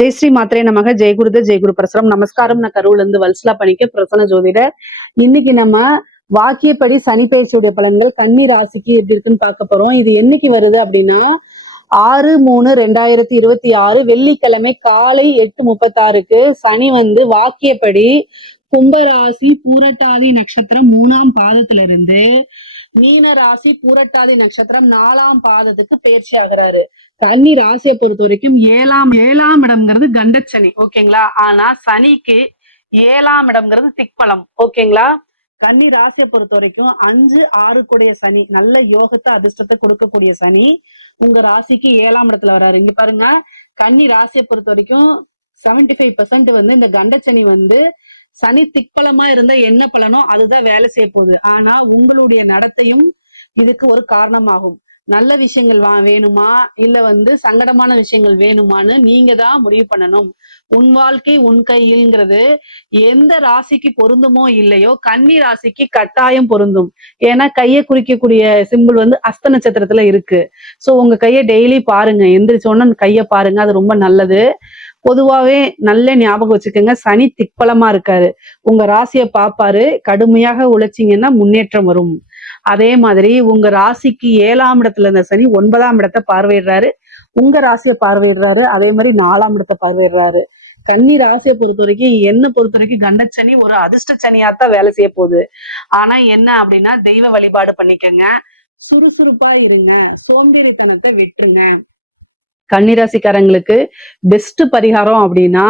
ஜெய் ஸ்ரீ மாத்திரை நமக ஜெயகுருத ஜெயகுரு பிரசரம். நமஸ்காரம். நான் கரூர்ல இருந்து வல்சலா பண்ணிக்க பிரசன்ன ஜோதிடர். இன்னைக்கு நம்ம வாக்கியப்படி சனி பயிற்சியுடைய பலன்கள் கன்னி ராசிக்கு எப்படி இருக்குன்னு பார்க்க போறோம். இது என்னைக்கு வருது அப்படின்னா 6/3/2026 வெள்ளிக்கிழமை காலை 8:36 சனி வாக்கியப்படி கும்பராசி பூரட்டாதி நட்சத்திரம் 3ஆம் பாதத்துல இருந்து மீன ராசி பூரட்டாதி நட்சத்திரம் 4ஆம் பாதத்துக்கு பயிற்சி ஆகுறாரு. கன்னி ராசியை பொறுத்த வரைக்கும் ஏழாம் இடம்ங்கிறது கண்டச்சனி, ஓகேங்களா. ஆனா சனிக்கு 7ஆம் இடம்ங்கிறது திக்பலம், ஓகேங்களா. கன்னி ராசியை பொறுத்த வரைக்கும் 5-6 கூடிய சனி, நல்ல யோகத்தை அதிர்ஷ்டத்தை கொடுக்கக்கூடிய சனி உங்க ராசிக்கு 7ஆம் இடத்துல வர்றாரு. இங்க பாருங்க, கன்னி ராசியை பொறுத்த வரைக்கும் 75% இந்த கண்டச்சனி சனி திக்பலமா இருந்தா என்ன பலனோ அதுதான் வேலை செய்ய போகுது. ஆனா உங்களுடைய நடத்தையும் இதுக்கு ஒரு காரணமாகும். நல்ல விஷயங்கள் வேணுமா இல்ல சங்கடமான விஷயங்கள் வேணுமான்னு நீங்க தான் முடிவு பண்ணணும். உன் வாழ்க்கை உன் கையில்ங்கிறது எந்த ராசிக்கு பொருந்துமோ இல்லையோ கன்னி ராசிக்கு கட்டாயம் பொருந்தும். ஏன்னா கையை குறிக்கக்கூடிய சிம்பிள் அஸ்த நட்சத்திரத்துல இருக்கு. சோ உங்க கையை டெய்லி பாருங்க, எந்திரிச்சோன்னு கையை பாருங்க, அது ரொம்ப நல்லது. பொதுவாவே நல்ல ஞாபகம் வச்சுக்கோங்க, சனி திக்பலமா இருக்காரு, உங்க ராசியை பாப்பாரு. கடுமையாக உழைச்சிங்கன்னா முன்னேற்றம் வரும். அதே மாதிரி உங்க ராசிக்கு 7ஆம் இடத்துல இருந்த சனி 9ஆம் இடத்தை பார்வையிடுறாரு, உங்க ராசியை பார்வையிடுறாரு. அதே மாதிரி 4ஆம் இடத்தை பார்வையிடுறாரு. கன்னி ராசியை பொறுத்த வரைக்கும் என்ன பொறுத்த வரைக்கும் கண்டச்சனி ஒரு அதிர்ஷ்ட சனியாத்தான் வேலை செய்ய போகுது. ஆனா என்ன அப்படின்னா தெய்வ வழிபாடு பண்ணிக்கங்க, சுறுசுறுப்பா இருங்க, சோம்பேறித்தனத்தை விட்டுருங்க. கன்னிராசிக்காரங்களுக்கு பெஸ்ட் பரிகாரம் அப்படின்னா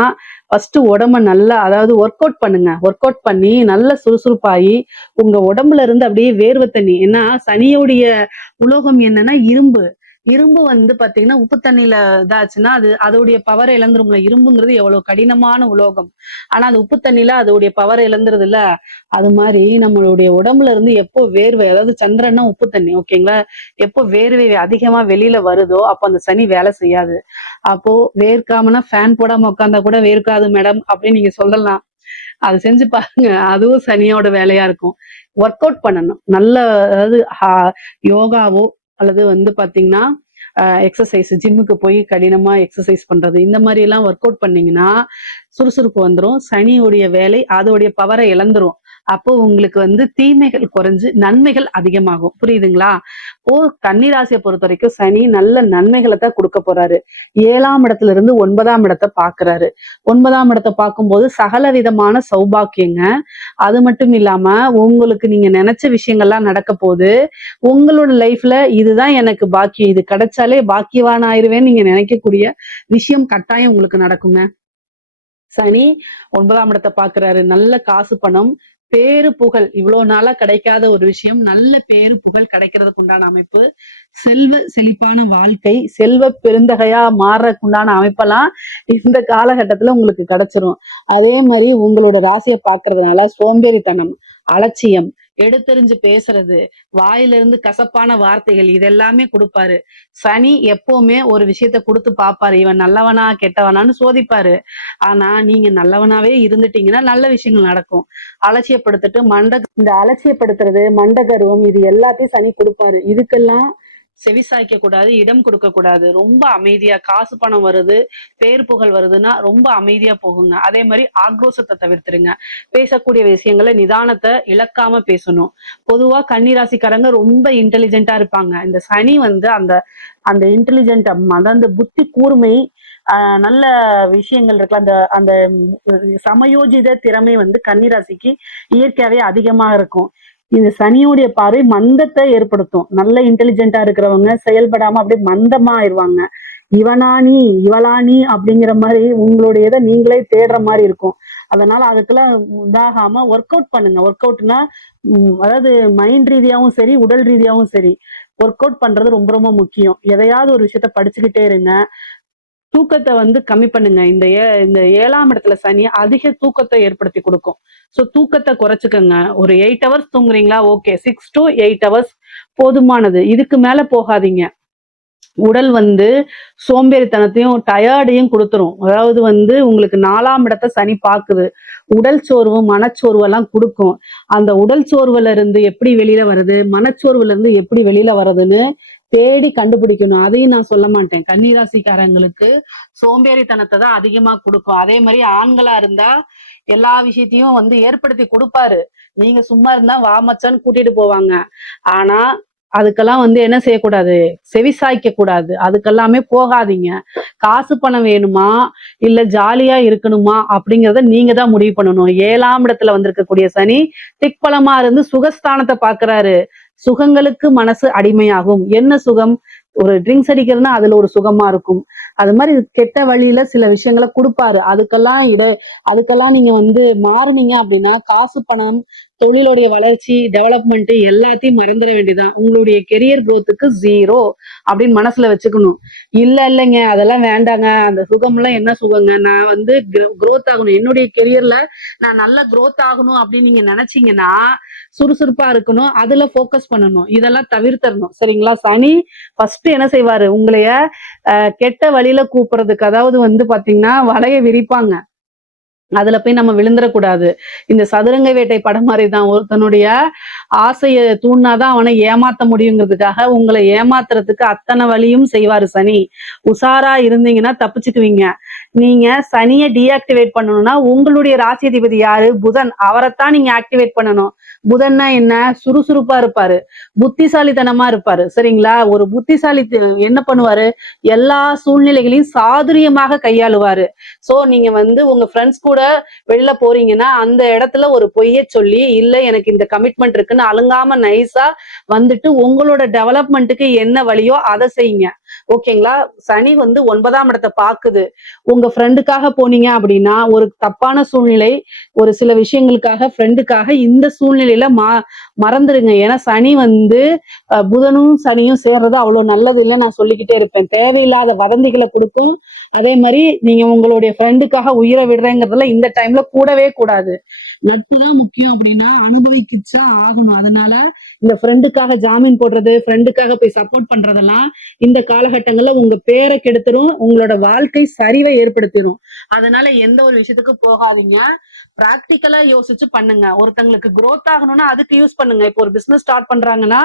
ஃபர்ஸ்ட் உடம்ப நல்லா, அதாவது ஒர்க் அவுட் பண்ணுங்க. ஒர்க் அவுட் பண்ணி நல்ல சுறுசுறுப்பாகி உங்க உடம்புல இருந்து அப்படியே வேர்வை தண்ணி. ஏன்னா சனியோடைய உலோகம் என்னன்னா இரும்பு. இரும்பு பாத்தீங்கன்னா உப்பு தண்ணியில இதாச்சுன்னா அதோடைய பவரை இழந்துரும்ல. இரும்புங்கிறது எவ்வளவு கடினமான உலோகம், ஆனா அது உப்பு தண்ணியில அதோடைய பவரை இழந்துருது இல்ல. அது மாதிரி நம்மளுடைய உடம்புல இருந்து எப்போ வேர்வை, அதாவது சந்திரன்னா உப்பு தண்ணி, ஓகேங்களா, எப்போ வேர்வை அதிகமா வெளியில வருதோ அப்போ அந்த சனி வேலை செய்யாது. அப்போ வேர்க்காமனா ஃபேன் போடாம உட்காந்தா கூட வேர்க்காது மேடம் அப்படின்னு நீங்க சொல்லலாம். அது செஞ்சு பாருங்க, அதுவும் சனியோட வேலையா இருக்கும். ஒர்க் அவுட் பண்ணணும் நல்ல, அதாவது யோகாவோ அல்லது பாத்தீங்கன்னா எக்ஸசைஸ், ஜிம்முக்கு போய் கடினமா எக்ஸசைஸ் பண்றது, இந்த மாதிரி எல்லாம் ஒர்க் அவுட் பண்ணீங்கன்னா சுறுசுறுப்பு வந்துடும். சனியுடைய வேலை அதோடைய பவரை இழந்துரும். அப்போ உங்களுக்கு தீமைகள் குறைஞ்சு நன்மைகள் அதிகமாகும். புரியுதுங்களா? கன்னிராசியை பொறுத்த வரைக்கும் சனி நல்ல நன்மைகளை தான் கொடுக்க போறாரு. 7ஆம் இடத்துல இருந்து 9ஆம் இடத்தை பாக்குறாரு. 9ஆம் இடத்தை பார்க்கும்போது சகல விதமான சௌபாக்கியங்க. அது மட்டும் இல்லாம உங்களுக்கு நீங்க நினைச்ச விஷயங்கள்லாம் நடக்க போகுது. உங்களோட லைஃப்ல இதுதான் எனக்கு பாக்கியம், இது கிடைச்சாலே பாக்கியவான் ஆயிருவேன்னு நீங்க நினைக்கக்கூடிய விஷயம் கட்டாயம் உங்களுக்கு நடக்குங்க. சனி 9ஆம் இடத்தை பாக்குறாரு. நல்ல காசு பணம் பேரு புகழ், இவ்வளவு நாளா கிடைக்காத ஒரு விஷயம், நல்ல பேரு புகழ் கிடைக்கிறதுக்கு உண்டான அமைப்பு, செல்வ செழிப்பான வாழ்க்கை, செல்வ பெருந்தகையா மாறக்குண்டான அமைப்பெல்லாம் இந்த காலகட்டத்துல உங்களுக்கு கிடைச்சிரும். அதே மாதிரி உங்களோட ராசியை பாக்குறதுனால சோம்பேறித்தனம், அலட்சியம், எடுத்தெறிஞ்சு பேசுறது, வாயிலிருந்து கசப்பான வார்த்தைகள், இதெல்லாமே கொடுப்பாரு. சனி எப்பவுமே ஒரு விஷயத்த கொடுத்து பாப்பாரு, இவன் நல்லவனா கெட்டவனான்னு சோதிப்பாரு. ஆனா நீங்க நல்லவனாவே இருந்துட்டீங்கன்னா நல்ல விஷயங்கள் நடக்கும். அலட்சியப்படுத்திட்டு இந்த அலட்சியப்படுத்துறது, மண்டகர்வம், இது எல்லாத்தையும் சனி கொடுப்பாரு. இதுக்கெல்லாம் செவிசாய்க்க கூடாது, இடம் கொடுக்க கூடாது. ரொம்ப அமைதியா, காசு பணம் வருது, பேர் புகழ் வருதுன்னா ரொம்ப அமைதியா போகுங்க. அதே மாதிரி ஆக்ரோஷத்தை தவிர்த்துருங்க. பேசக்கூடிய விஷயங்களை நிதானத்தை இழக்காம பேசணும். பொதுவா கன்னிராசிக்காரங்க ரொம்ப இன்டெலிஜென்ட்டா இருப்பாங்க. இந்த சனி அந்த அந்த இன்டெலிஜென்ட், அந்த புத்தி கூர்மை, நல்ல விஷயங்கள் இருக்குல்ல, அந்த அந்த சமயோஜித திறமை கன்னிராசிக்கு இயற்கையாவே அதிகமாக இருக்கும். இந்த சனியோடைய பார்வை மந்தத்தை ஏற்படுத்தும். நல்ல இன்டெலிஜென்ட்டா இருக்கிறவங்க செயல்படாம அப்படியே மந்தமா ஆயிடுவாங்க. இவனானி இவளானி அப்படிங்கிற மாதிரி உங்களுடைய இதை நீங்களே தேடுற மாதிரி இருக்கும். அதனால அதுக்கெல்லாம் இதாகாம ஒர்க் அவுட் பண்ணுங்க. ஒர்க் அவுட்னா அதாவது மைண்ட் ரீதியாவும் சரி, உடல் ரீதியாவும் சரி, ஒர்க் அவுட் பண்றது ரொம்ப ரொம்ப முக்கியம். எதையாவது ஒரு விஷயத்த படிச்சுக்கிட்டே இருங்க. தூக்கத்தை கம்மி பண்ணுங்க. இந்த 7ஆம் இடத்துல சனி அதிக தூக்கத்தை ஏற்படுத்தி கொடுக்கும். சோ தூக்கத்தை குறைச்சுக்கோங்க. ஒரு 8 ஹவர்ஸ் தூங்குறீங்களா, ஓகே, 6 to 8 ஹவர்ஸ் போதுமானது. இதுக்கு மேல போகாதீங்க. உடல் சோம்பேறித்தனத்தையும் டயர்டையும் கொடுத்துரும். அதாவது உங்களுக்கு 4ஆம் இடத்தை சனி பாக்குது. உடல் சோர்வு, மனச்சோர்வு எல்லாம் கொடுக்கும். அந்த உடல் சோர்வுல இருந்து எப்படி வெளியில வருது, மனச்சோர்வுல இருந்து எப்படி வெளியில வர்றதுன்னு தேடி கண்டுபிடிக்கணும். அதையும் நான் சொல்ல மாட்டேன். கன்னிராசிக்காரங்களுக்கு சோம்பேறித்தனத்தை தான் அதிகமா கொடுக்கும். அதே மாதிரி ஆண்களா இருந்தா எல்லா விஷயத்தையும் வந்து ஏற்படுத்தி கொடுப்பாரு. நீங்க சும்மா இருந்தா வா மச்சான்னு கூட்டிட்டு போவாங்க. ஆனா அதுக்கெல்லாம் வந்து என்ன செய்யக்கூடாது, செவிசாய்க்க கூடாது. அதுக்கெல்லாமே போகாதீங்க. காசு பணம் வேணுமா இல்ல ஜாலியா இருக்கணுமா அப்படிங்கறத நீங்க தான் முடிவு பண்ணணும். 7ஆம் இடத்துல வந்திருக்கக்கூடிய சனி திக்பலமா இருந்து சுகஸ்தானத்தை பாக்குறாரு. சுகங்களுக்கு மனசு அடிமையாகும். என்ன சுகம்? ஒரு ட்ரிங்க்ஸ் அடிக்கிறதுனா அதுல ஒரு சுகமா இருக்கும். அது மாதிரி கெட்ட வழியில சில விஷயங்களை கொடுப்பாரு. அதுக்கெல்லாம் நீங்க வந்து மாறுனீங்க அப்படின்னா காசு பணம் தொழிலுடைய வளர்ச்சி டெவலப்மெண்ட் எல்லாத்தையும் மறந்துட வேண்டியதான். உங்களுடைய கெரியர் குரோத்துக்கு 0 அப்படின்னு மனசுல வச்சுக்கணும். இல்லைங்க அதெல்லாம் வேண்டாங்க, அந்த சுகம் எல்லாம் என்ன சுகங்க, நான் வந்து குரோத் ஆகணும், என்னுடைய கெரியர்ல நான் நல்ல குரோத் ஆகணும் அப்படின்னு நீங்க நினைச்சீங்கன்னா சுறுசுறுப்பா இருக்கணும், அதுல போக்கஸ் பண்ணணும், இதெல்லாம் தவிர்த்தரணும். சரிங்களா? சனி ஃபர்ஸ்ட் என்ன செய்வாரு, உங்களைய கெட்ட வழியில கூப்பிடுறதுக்கு, அதாவது வந்து பாத்தீங்கன்னா வலைய விரிப்பாங்க, அதுல போய் நம்ம விழுந்துடக்கூடாது. இந்த சதுரங்க வேட்டை படம் மாதிரிதான். ஒருத்தனுடைய ஆசையை தூண்டினாதான் அவனை ஏமாத்த முடியுங்கிறதுக்காக உங்களை ஏமாத்துறதுக்கு அத்தனை வழியும் செய்வாரு சனி. உஷாரா இருந்தீங்கன்னா தப்பிச்சுக்குவீங்க. நீங்க சனியை டீஆக்டிவேட் பண்ணணும்னா உங்களுடைய ராசி அதிபதி யாரு? புதன். அவரைத்தான் நீங்க ஆக்டிவேட் பண்ணணும். புதன்னா என்ன? சுறுசுறுப்பா இருப்பாரு, புத்திசாலித்தனமா இருப்பாரு. சரிங்களா? ஒரு புத்திசாலி என்ன பண்ணுவாரு, எல்லா சூழ்நிலைகளையும் சாதுரியமாக கையாளுவாரு. சோ நீங்க வந்து உங்க ஃப்ரெண்ட்ஸ் கூட வெளில போறீங்கன்னா அந்த இடத்துல ஒரு பொய்ய சொல்லி, இல்ல எனக்கு இந்த கமிட்மெண்ட் இருக்குன்னு அழுங்காம நைஸா வந்துட்டு உங்களோட டெவலப்மெண்ட்டுக்கு என்ன வழியோ அதை செய்யுங்க. ஓகேங்களா? சனி வந்து 9ஆம் இடத்தை பாக்குது. உங்க ஃப்ரெண்டுக்காக போனீங்க அப்படின்னா ஒரு தப்பான சூழ்நிலை, ஒரு சில விஷயங்களுக்காக ஃப்ரெண்டுக்காக இந்த சூழ்நிலையில மறந்துடுங்க. ஏன்னா சனி வந்து புதனும் சனியும் சேர்றது அவ்வளவு நல்லது இல்லை, நான் சொல்லிக்கிட்டே இருப்பேன். தேவையில்லாத வதந்திகளை கொடுக்கும். அதே மாதிரி நீங்க உங்களுடைய ஃப்ரெண்டுக்காக உயிரை விடுறேங்கிறதுல இந்த டைம்ல கூடவே கூடாது. நட்பு தான் முக்கியம் அப்படின்னா அனுபவிக்கிச்சா ஆகணும். அதனால இந்த ஃப்ரெண்டுக்காக ஜாமீன் போடுறது, ஃப்ரெண்டுக்காக போய் சப்போர்ட் பண்றதெல்லாம் இந்த காலகட்டங்கள்ல உங்க பேரை கெடுத்துரும், உங்களோட வாழ்க்கை சரிவை ஏற்படுத்திடும். அதனால எந்த ஒரு விஷயத்துக்கு போகாதீங்க. பிராக்டிக்கலா யோசிச்சு பண்ணுங்க. ஒருத்தங்களுக்கு குரோத் ஆகணும்னா அதுக்கு யூஸ் பண்ணுங்க. இப்போ ஒரு பிசினஸ் ஸ்டார்ட் பண்றாங்கன்னா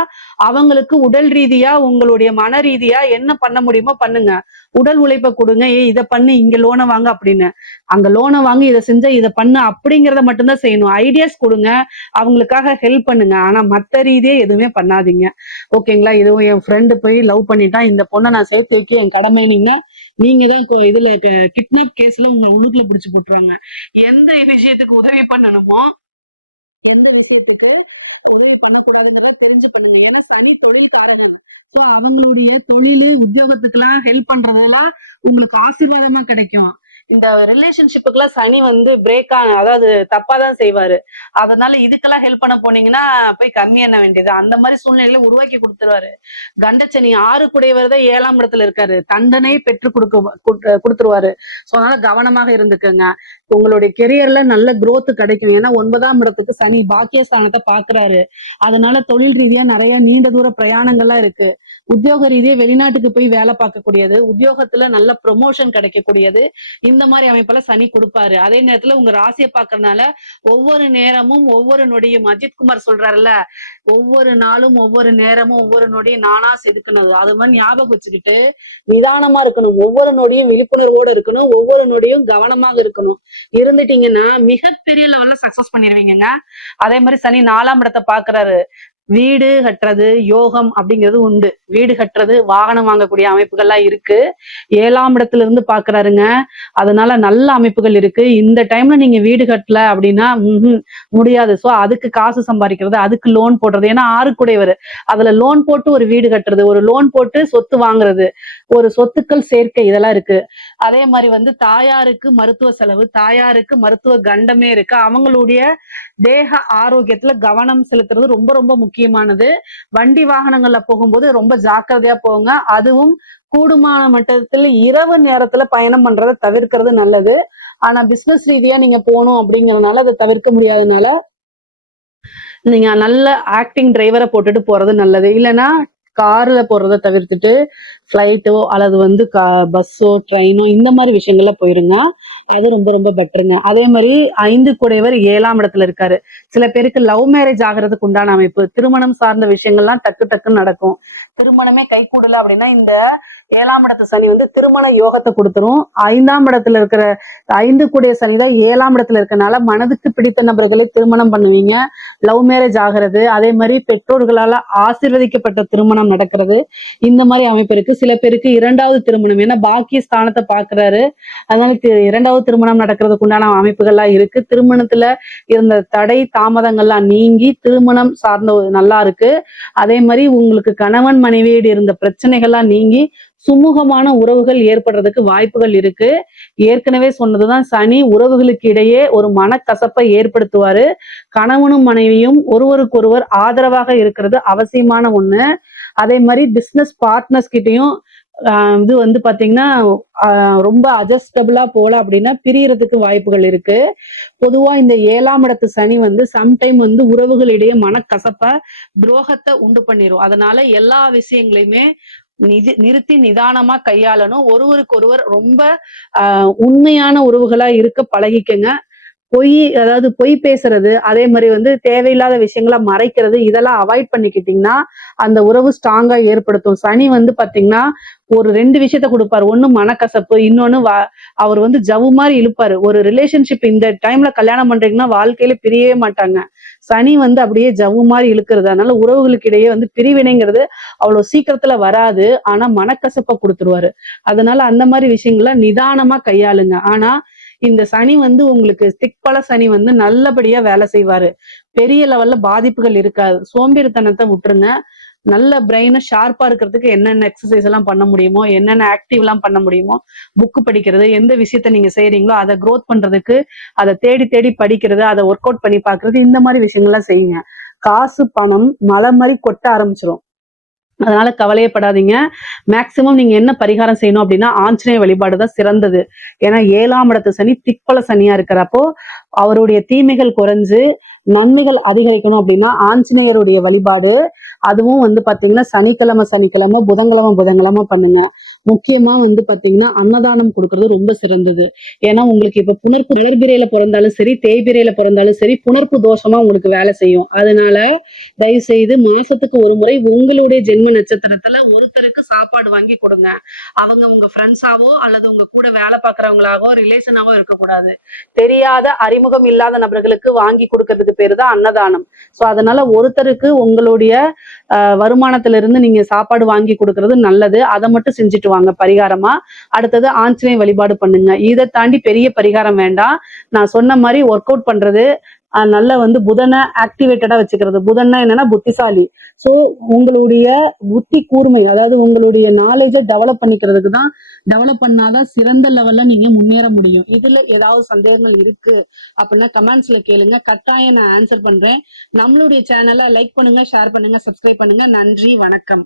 அவங்களுக்கு உடல் ரீதியா உங்களுடைய மன ரீதியா என்ன பண்ண முடியுமோ பண்ணுங்க. உடல் உழைப்பை கொடுங்க. இதை பண்ணு, இங்க லோனை வாங்க அப்படின்னு, அங்க லோனை வாங்கி இதை செஞ்சா இதை பண்ணு அப்படிங்கிறத மட்டும்தான் செய்யணும். ஐடியாஸ் கொடுங்க, அவங்களுக்காக ஹெல்ப் பண்ணுங்க. ஆனா மத்த ரீதியே எதுவுமே பண்ணாதீங்க. ஓகேங்களா? இதுவும் என் ஃப்ரெண்டு போய் லவ் பண்ணிட்டான், இந்த பொண்ணை நான் சேர்த்து வைக்க என் கடமை, நீங்க தான் இதுல கிட்னாப் கேஸ்ல உங்களை உள்ளுக்குள்ள பிடிச்சு போட்டுறாங்க. எந்த விஷயத்துக்கு உதவி பண்ணணுமோ எந்த விஷயத்துக்கு உதவி பண்ணக்கூடாதுன்னு தெரிஞ்சு பண்ணுங்க. ஏன்னா சனி தொழில்காரர்கள். அவங்களுடைய தொழில் உத்தியோகத்துக்கெல்லாம் ஹெல்ப் பண்றதெல்லாம் உங்களுக்கு ஆசீர்வாதமா கிடைக்கும். இந்த ரிலேஷன்ஷிப்புக்கெல்லாம் சனி வந்து பிரேக் அதாவது தப்பாதான் செய்வாரு. அதனால இதுக்கெல்லாம் ஹெல்ப் பண்ண போனீங்கன்னா போய் கம்மி என்ன வேண்டியது, அந்த மாதிரி சூழ்நிலையில உருவாக்கி கொடுத்துருவாரு. கண்டச்சனி 6 கூடையவர் தான் 7ஆம் இடத்துல இருக்காரு. தண்டனை பெற்று கொடுத்துருவாரு. சோ அதனால கவனமாக இருந்துக்கங்க. உங்களுடைய கெரியர்ல நல்ல growth கிடைக்கும். ஏன்னா 9ஆம் இடத்துக்கு சனி பாக்கியஸ்தானத்தை பாக்குறாரு. அதனால தொழில் ரீதியா நிறைய நீண்ட தூர பிரயாணங்கள்லாம் இருக்கு. உத்தியோக ரீதியா வெளிநாட்டுக்கு போய் வேலை பார்க்கக்கூடியது, உத்தியோகத்துல நல்ல ப்ரொமோஷன் கிடைக்கக்கூடியது, இந்த மாதிரி அமைப்பெல்லாம் சனி கொடுப்பாரு. அதே நேரத்துல உங்க ராசியை பாக்குறதுனால ஒவ்வொரு நேரமும் ஒவ்வொரு நொடியும், அஜித் குமார் சொல்றாருல்ல, ஒவ்வொரு நாளும் ஒவ்வொரு நேரமும் ஒவ்வொரு நொடியும் நானா செதுக்கணும். அது மாதிரி ஞாபகம் வச்சுக்கிட்டு நிதானமா இருக்கணும். ஒவ்வொரு நொடியும் விழிப்புணர்வோடு இருக்கணும். ஒவ்வொரு நொடியும் கவனமாக இருக்கணும். இருந்துட்டீங்கன்னா மிகப்பெரிய லெவல்ல சக்சஸ் பண்ணிடுவீங்க. அதே மாதிரி சனி 4ஆம் இடத்தை பாக்குறாரு. வீடு கட்டுறது யோகம் அப்படிங்கிறது உண்டு. வீடு கட்டுறது, வாகனம் வாங்கக்கூடிய அமைப்புகள்லாம் இருக்கு. 7ஆம் இடத்துல இருந்து பாக்குறாருங்க. அதனால நல்ல அமைப்புகள் இருக்கு. இந்த டைம்ல நீங்க வீடு கட்டல அப்படின்னா முடியாது. சோ அதுக்கு காசு சம்பாதிக்கிறது, அதுக்கு லோன் போடுறது. ஏன்னா 6 கூடையவர். அதுல லோன் போட்டு ஒரு வீடு கட்டுறது, ஒரு லோன் போட்டு சொத்து வாங்குறது, ஒரு சொத்துக்கள் சேர்க்கை, இதெல்லாம் இருக்கு. அதே மாதிரி வந்து தாயாருக்கு மருத்துவ செலவு, தாயாருக்கு மருத்துவ கண்டமே இருக்கு. அவங்களுடைய தேக ஆரோக்கியத்துல கவனம் செலுத்துறது ரொம்ப ரொம்ப முக்கியமானது. வண்டி வாகனங்கள்ல போகும்போது ரொம்ப ஜாக்கிரதையா போங்க. அதுவும் கூடுமான மட்டத்துல இரவு நேரத்துல பயணம் பண்றதை தவிர்க்கிறது நல்லது. ஆனா பிசினஸ் ரீதியா நீங்க போகணும் அப்படிங்கறதுனால அதை தவிர்க்க முடியாதனால நீங்க நல்ல ஆக்டிங் டிரைவரை போட்டுட்டு போறது நல்லது. இல்லைன்னா கார்ல போறதை தவிர்த்துட்டு ஃப்ளைட்டோ அல்லது வந்து பஸ்ஸோ ட்ரெயினோ இந்த மாதிரி விஷயங்கள்ல போயிருங்க. அது ரொம்ப ரொம்ப பெட்டருங்க. அதே மாதிரி 5 குடையவர் 7ஆம் இடத்துல இருக்காரு. சில பேருக்கு லவ் மேரேஜ் ஆகுறதுக்கு உண்டான அமைப்பு, திருமணம் சார்ந்த விஷயங்கள்லாம் டக்கு டக்குன்னு நடக்கும். திருமணமே கைகூடல அப்படின்னா இந்த 7ஆம் இடத்து சனி வந்து திருமண யோகத்தை கொடுத்துரும். 5ஆம் இடத்துல இருக்கிற 5 கூடிய சனிதான் 7ஆம் இடத்துல இருக்கனால மனதுக்கு பிடித்த நபர்களை திருமணம் பண்ணுவீங்க. லவ் மேரேஜ் ஆகிறது, அதே மாதிரி பெற்றோர்களால ஆசீர்வதிக்கப்பட்ட திருமணம் நடக்கிறது. இந்த மாதிரி அமைப்பு இருக்கு. சில பேருக்கு 2வது திருமணம், ஏன்னா பாக்கிய ஸ்தானத்தை பாக்குறாரு, அதனால 2வது திருமணம் நடக்கிறதுக்கு உண்டான அமைப்புகள்லாம் இருக்கு. திருமணத்துல இருந்த தடை தாமதங்கள்லாம் நீங்கி திருமணம் சார்ந்த நல்லா இருக்கு. அதே மாதிரி உங்களுக்கு கணவன் மனைவியோடு இருந்த பிரச்சனைகள்லாம் நீங்கி சுமூகமான உறவுகள் ஏற்படுறதுக்கு வாய்ப்புகள் இருக்கு. ஏற்கனவே சொன்னதுதான், சனி உறவுகளுக்கு இடையே ஒரு மனக்கசப்பை ஏற்படுத்துவாரு. கணவனும் மனைவியும் ஒருவருக்கொருவர் ஆதரவாக இருக்கிறது அவசியமான ஒண்ணு. அதே மாதிரி பிசினஸ் பார்ட்னர்ஸ் கிட்டையும் இது வந்து பாத்தீங்கன்னா ரொம்ப அட்ஜஸ்டபிளா போல அப்படின்னா பிரியறதுக்கு வாய்ப்புகள் இருக்கு. பொதுவா இந்த 7ஆம் இடத்து சனி வந்து சம்டைம் வந்து உறவுகளிடையே மனக்கசப்ப துரோகத்தை உண்டு பண்ணிரும். அதனால எல்லா விஷயங்களையுமே நிறுத்தி நிதானமா கையாளணும். ஒருவருக்கு ஒருவர் ரொம்ப உண்மையான உறவுகளா இருக்க பழகிக்கங்க. அதாவது பொய் பேசுறது, அதே மாதிரி வந்து தேவையில்லாத விஷயங்களை மறைக்கிறது, இதெல்லாம் அவாய்ட் பண்ணிக்கிட்டீங்கன்னா அந்த உறவு ஸ்ட்ராங்கா ஏற்படுத்தும். சனி வந்து பாத்தீங்கன்னா ஒரு 2 விஷயத்த கொடுப்பாரு. ஒண்ணு மனக்கசப்பு, இன்னொன்னு அவர் வந்து ஜவ்வு மாதிரி இழுப்பாரு. ஒரு ரிலேஷன்ஷிப் இந்த டைம்ல கல்யாணம் பண்றீங்கன்னா வாழ்க்கையில பிரியவே மாட்டாங்க. சனி வந்து அப்படியே ஜவ்வு மாதிரி இழுக்கிறது. அதனால உறவுகளுக்கு இடையே வந்து பிரிவினைங்கிறது அவ்வளவு சீக்கிரத்துல வராது. ஆனா மனக்கசப்பை கொடுத்துருவாரு. அதனால அந்த மாதிரி விஷயங்களை நிதானமா கையாளுங்க. ஆனா இந்த சனி வந்து உங்களுக்கு திக்பல சனி வந்து நல்லபடியா வேலை செய்வாரு. பெரிய லெவல்ல பாதிப்புகள் இருக்காது. சோம்பேறித்தனத்தை விட்டுருங்க. நல்ல பிரெயினை ஷார்ப்பா இருக்கிறதுக்கு என்னென்ன எக்ஸசைஸ் எல்லாம் பண்ண முடியுமோ, என்னென்ன ஆக்டிவ் எல்லாம் பண்ண முடியுமோ, புக்கு படிக்கிறது, எந்த விஷயத்த நீங்க செய்யறீங்களோ அதை க்ரோத் பண்றதுக்கு அதை தேடி தேடி படிக்கிறது, அதை ஒர்க் அவுட் பண்ணி பாக்குறது, இந்த மாதிரி விஷயங்கள்லாம் செய்யுங்க. காசு பணம் மலை மாதிரி கொட்ட ஆரம்பிச்சிடும். அதனால கவலையப்படாதீங்க. மேக்சிமம் நீங்க என்ன பரிகாரம் செய்யணும் அப்படின்னா ஆஞ்சநேய வழிபாடுதான் சிறந்தது. ஏன்னா 7ஆம் இடத்து சனி திக்பல சனியா இருக்கிறப்போ அவருடைய தீமைகள் குறைஞ்சு நன்மைகள் அதிகரிக்கணும் அப்படின்னா ஆஞ்சநேயருடைய வழிபாடு, அதுவும் வந்து பாத்தீங்கன்னா சனிக்கிழமை சனிக்கிழமை, புதன்கிழமை பண்ணுங்க. முக்கியமா வந்து பாத்தீங்கன்னா அன்னதானம் கொடுக்கறது ரொம்ப சிறந்தது. ஏன்னா உங்களுக்கு இப்ப புணர்ப்பு வளர்பிறையில பிறந்தாலும் சரி, தேய்பிறையில பிறந்தாலும் சரி, புணர்ப்பு தோஷமா உங்களுக்கு வேலை செய்யும். அதனால தயவு செய்து மாசத்துக்கு ஒரு முறை உங்களுடைய ஜென்ம நட்சத்திரத்துல ஒருத்தருக்கு சாப்பாடு வாங்கி கொடுங்க. அவங்க உங்க ஃப்ரெண்ட்ஸாவோ அல்லது உங்க கூட வேலை பார்க்கறவங்களாவோ ரிலேஷனாவோ இருக்கக்கூடாது. தெரியாத அறிமுகம் இல்லாத நபர்களுக்கு வாங்கி கொடுக்கறதுக்கு பேரு தான் அன்னதானம். சோ அதனால ஒருத்தருக்கு உங்களுடைய வருமானத்திலிருந்து நீங்க சாப்பாடு வாங்கி கொடுக்கறது நல்லது. அதை மட்டும் செஞ்சுட்டு வாங்க பரிகாரமா. அடுத்தது ஆஞ்சநேய வழிபாடு பண்ணுங்க. இதை தாண்டி பெரிய பரிகாரம் வேண்டாம். நான் சொன்ன மாதிரி ஒர்க் அவுட் பண்றது, நல்ல வந்து புதனை ஆக்டிவேட்டடா வச்சுக்கிறது. புதன்னா என்னன்னா புத்திசாலி. சோ உங்களுடைய புத்தி கூர்மை, அதாவது உங்களுடைய நாலேஜை டெவலப் பண்ணிக்கிறதுக்கு தான், டெவலப் பண்ணாதான் சிறந்த லெவல்ல நீங்க முன்னேற முடியும். இதுல ஏதாவது சந்தேகங்கள் இருக்கு அப்படின்னா கமெண்ட்ஸ்ல கேளுங்க, கட்டாயம் நான் ஆன்சர் பண்றேன். நம்மளுடைய சேனலை லைக் பண்ணுங்க, ஷேர் பண்ணுங்க, சப்ஸ்கிரைப் பண்ணுங்க. நன்றி, வணக்கம்.